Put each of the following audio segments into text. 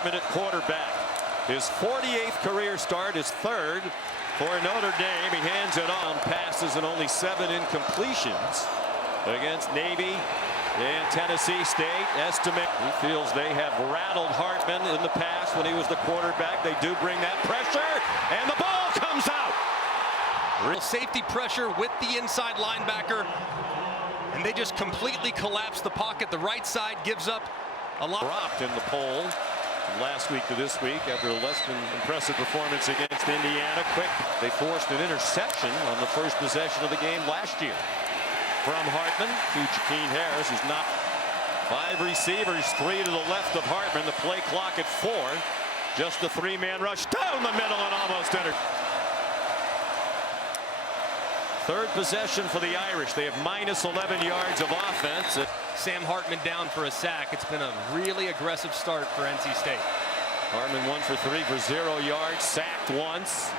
Hartman at quarterback. His 48th career start, his third for Notre Dame. He hands it on, passes, and only 7 incompletions against Navy and Tennessee State. Estimate he feels they have rattled Hartman in the past when he was the quarterback. They do bring that pressure, and the ball comes out. Real safety pressure with the inside linebacker, and they just completely collapse the pocket. The right side gives up a lot. Dropped in the poll from last week to this week after a less than impressive performance against Indiana. Quick, they forced an interception on the first possession of the game last year. From Hartman to Jakeem Harris, who's not 5 receivers, 3 to the left of Hartman. The play clock at 4. Just the 3-man rush down the middle and almost entered. Third possession for the Irish. They have minus 11 yards of offense. Sam Hartman down for a sack. It's been a really aggressive start for NC State. Hartman 1 for 3 for 0 yards, sacked once.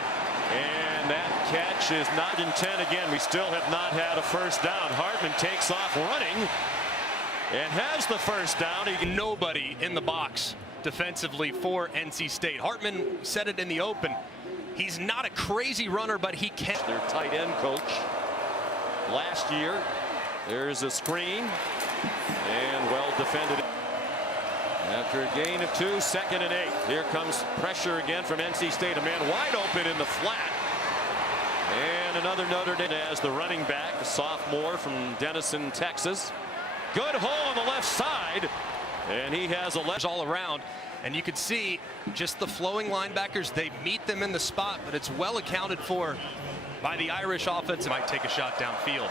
And that catch is not in 10 again. We still have not had a first down. Hartman takes off running and has the first down. Nobody in the box defensively for NC State. Hartman said it in the open. He's not a crazy runner, but he can. Their tight end coach last year. There's a screen and well defended. After a gain of 2, 2nd and 8. Here comes pressure again from NC State. A man wide open in the flat. And another Notre Dame as the running back, a sophomore from Denison, Texas. Good hole on the left side. And he has a left all around. And you can see just the flowing linebackers. They meet them in the spot, but it's well accounted for by the Irish offense. Might take a shot downfield.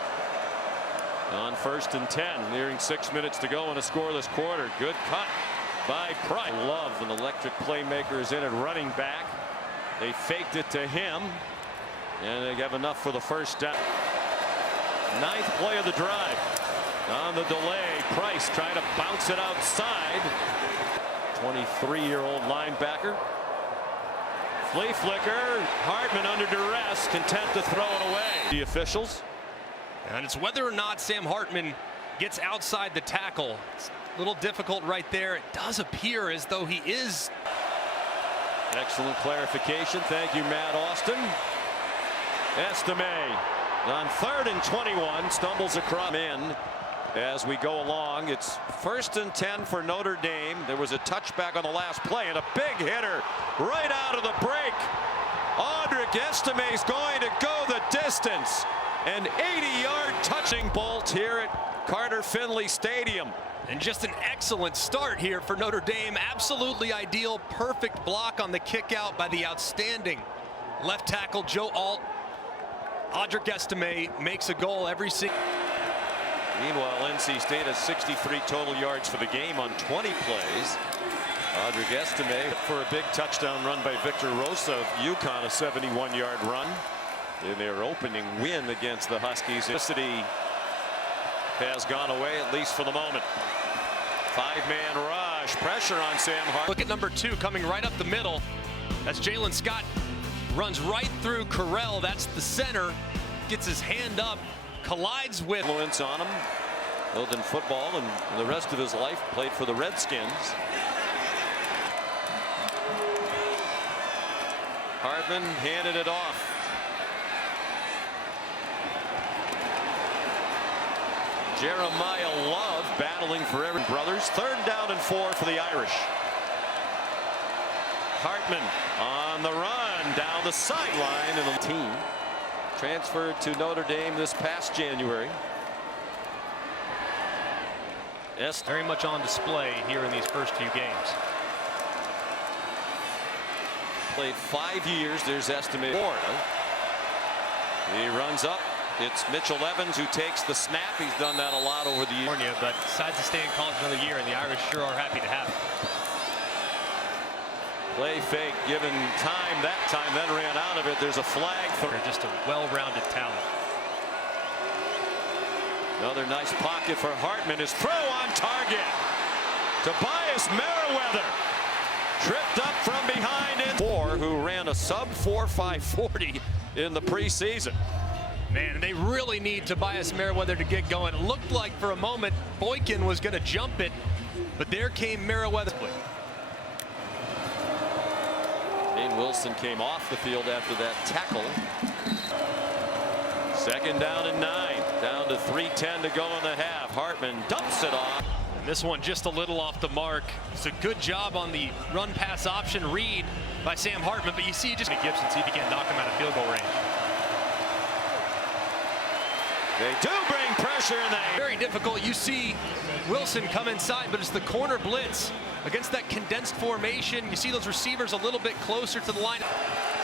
On 1st and 10, nearing 6 minutes to go in a scoreless quarter. Good cut by Price. Love, an electric playmaker, is in at running back. They faked it to him, and they have enough for the first down. 9th play of the drive. On the delay, Price trying to bounce it outside. 23-year-old linebacker. Flea flicker. Hartman under duress, content to throw it away. The officials. And it's whether or not Sam Hartman gets outside the tackle. It's a little difficult right there. It does appear as though he is. Excellent clarification. Thank you, Matt Austin. Estime on 3rd and 21 stumbles across in as we go along. It's 1st and 10 for Notre Dame. There was a touchback on the last play and a big hitter right out of the break. Audric Estime's going to go the distance. An 80-yard touching bolt here at Carter Finley Stadium. And just an excellent start here for Notre Dame. Absolutely ideal. Perfect block on the kick out by the outstanding left tackle Joe Alt. Audric Estime makes a goal every single. Meanwhile, NC State has 63 total yards for the game on 20 plays. Audric Estime for a big touchdown run by Victor Rosa of UConn, a 71-yard run in their opening win against the Huskies. City has gone away, at least for the moment. 5-man rush, pressure on Sam Hartman. Look at number 2 coming right up the middle. That's Jalen Scott. Runs right through Correll. That's the center. Gets his hand up, collides with. Influence on him, both in football and the rest of his life. Played for the Redskins. Hartman handed it off. Jeremiah Love battling for every brothers. 3rd down and 4 for the Irish. Hartman on the run down the sideline, and the team transferred to Notre Dame this past January. Very much on display here in these first few games. Played 5 years. There's Estime. Florida. He runs up. It's Mitchell Evans who takes the snap. He's done that a lot over the years. But decides to stay in college another year, and the Irish sure are happy to have it. Play fake, given time that time, then ran out of it. There's a flag. They're just a well-rounded talent. Another nice pocket for Hartman. His throw on target. Tobias Merriweather tripped up from behind in 4, who ran a sub 4.540 in the preseason. Man, they really need Tobias Merriweather to get going. It looked like for a moment Boykin was going to jump it, but there came Merriweather. Kane Wilson came off the field after that tackle. Second down and 9. Down to 3:10 to go in the half. Hartman dumps it off. And this one just a little off the mark. It's a good job on the run pass option read by Sam Hartman, but you see just Gibson see if he can knock him out of field goal range. They do bring pressure and they very difficult. You see Wilson come inside, but it's the corner blitz against that condensed formation. You see those receivers a little bit closer to the line.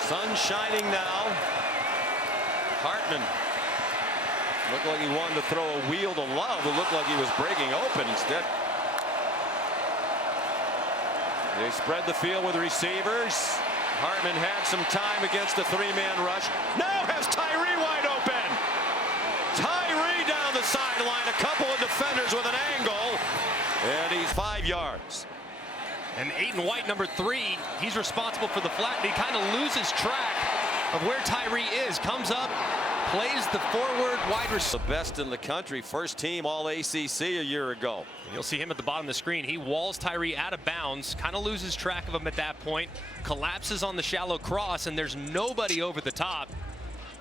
Sun shining now. Hartman looked like he wanted to throw a wheel to Love, who looked like he was breaking open. Instead, they spread the field with receivers. Hartman had some time against a 3-man rush. Now has Tyree wide open. Tyree down the sideline, a couple of defenders with an angle, and he's 5 yards. And Aiden White, number 3, he's responsible for the flat. He kind of loses track of where Tyree is. Comes up, plays the forward wide receiver. The best in the country, first team all ACC a year ago. You'll see him at the bottom of the screen. He walls Tyree out of bounds, kind of loses track of him at that point, collapses on the shallow cross, and there's nobody over the top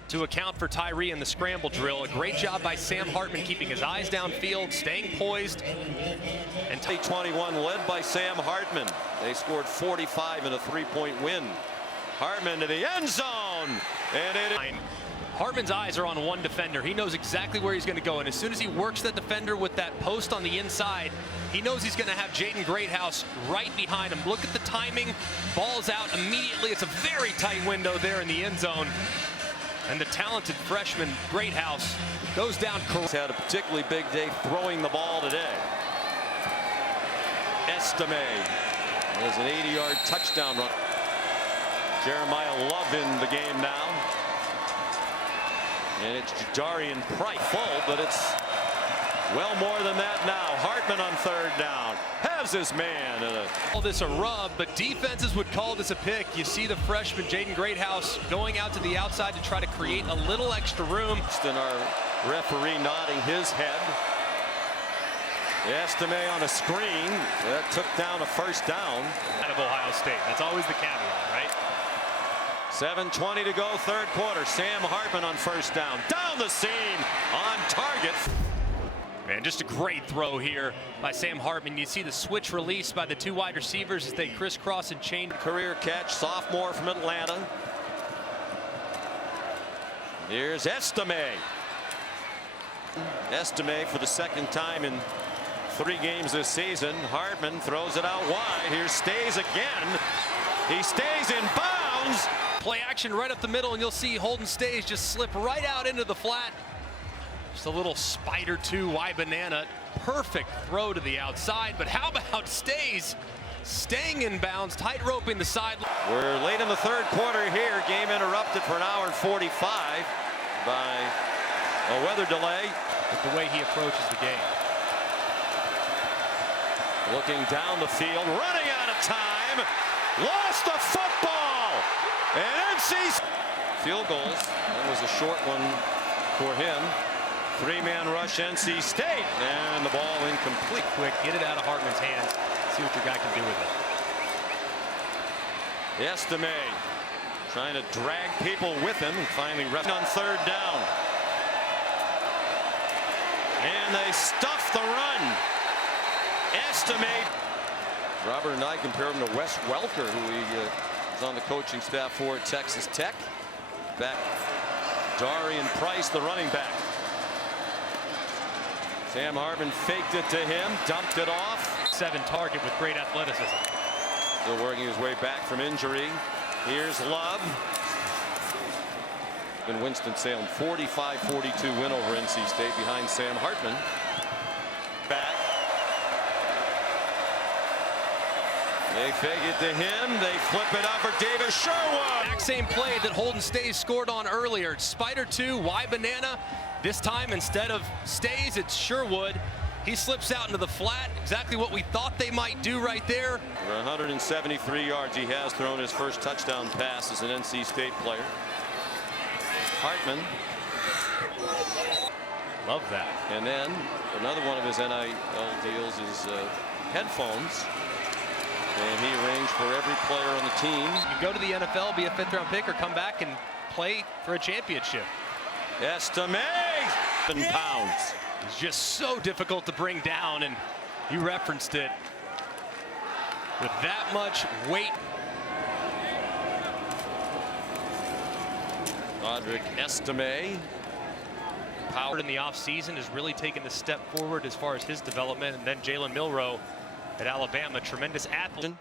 to account for Tyree in the scramble drill. A great job by Sam Hartman keeping his eyes downfield, staying poised. And 21 led by Sam Hartman. They scored 45 in a 3-point win. Hartman to the end zone, and it. Hartman's eyes are on one defender. He knows exactly where he's going to go, and as soon as he works that defender with that post on the inside, he knows he's going to have Jaden Greathouse right behind him. Look at the timing. Ball's out immediately. It's a very tight window there in the end zone. And the talented freshman Greathouse goes down. He's had a particularly big day throwing the ball today. Estime has an 80-yard touchdown run. Jeremiah Love in the game now. And it's Jadarian Price full, but it's well more than that now. Hartman on 3rd down has his man. Call this a rub, but defenses would call this a pick. You see the freshman Jaden Greathouse going out to the outside to try to create a little extra room. And our referee nodding his head. Estime on a screen that took down a 1st down. Out of Ohio State. That's always the caveat, right? 7:20 to go, 3rd quarter. Sam Hartman on 1st down. Down the seam, on target. And just a great throw here by Sam Hartman. You see the switch release by the 2 wide receivers as they crisscross and chain. Career catch, sophomore from Atlanta. Here's Estime. Estime for the 2nd time in 3 games this season. Hartman throws it out wide. Here's Stays again. He stays in bounds. Play action right up the middle, and you'll see Holden Stays just slip right out into the flat. Just a little spider 2 Y banana. Perfect throw to the outside, but how about Stays staying in bounds, tight roping the side. We're late in the 3rd quarter here. Game interrupted for an hour and 45 by a weather delay. With the way he approaches the game. Looking down the field, running out of time. Lost the football. And NC's field goals. That was a short one for him. 3-man rush NC State, and the ball incomplete. Quick, get it out of Hartman's hands. See what your guy can do with it. Estime trying to drag people with him, and finally rest on 3rd down. And they stuff the run. Estime. Robert and I compare him to Wes Welker, who he is on the coaching staff for at Texas Tech. Back, Darian Price, the running back. Sam Hartman faked it to him, dumped it off. 7 target with great athleticism. Still working his way back from injury. Here's Love. In Winston-Salem, 45-42 win over NC State behind Sam Hartman. Back. They fake it to him. They flip it up for Davis Sherwood. Exact same play that Holden Stays scored on earlier. Spider 2, Y banana. This time, instead of Stays, it's Sherwood. He slips out into the flat. Exactly what we thought they might do right there. For 173 yards, he has thrown his first touchdown pass as an NC State player. Hartman. Love that. And then another one of his NIL deals is headphones. And he arranged for every player on the team. You go to the NFL, be a 5th-round pick, or come back and play for a championship. Estime, 7 pounds. It's just so difficult to bring down, and you referenced it. With that much weight. Audric Estime. Power in the offseason has really taken the step forward as far as his development. And then Jalen Milroe at Alabama, tremendous athlete.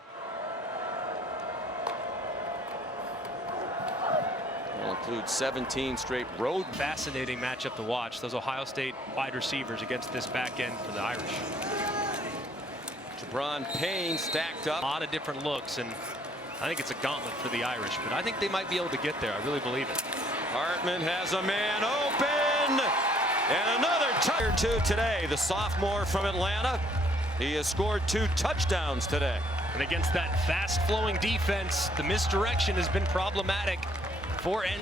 Will include 17 straight road. Fascinating matchup to watch. Those Ohio State wide receivers against this back end for the Irish. Jabron Payne stacked up. A lot of different looks, and I think it's a gauntlet for the Irish, but I think they might be able to get there. I really believe it. Hartman has a man open, and another touch or two today. The sophomore from Atlanta, he has scored 2 touchdowns today. And against that fast-flowing defense, the misdirection has been problematic for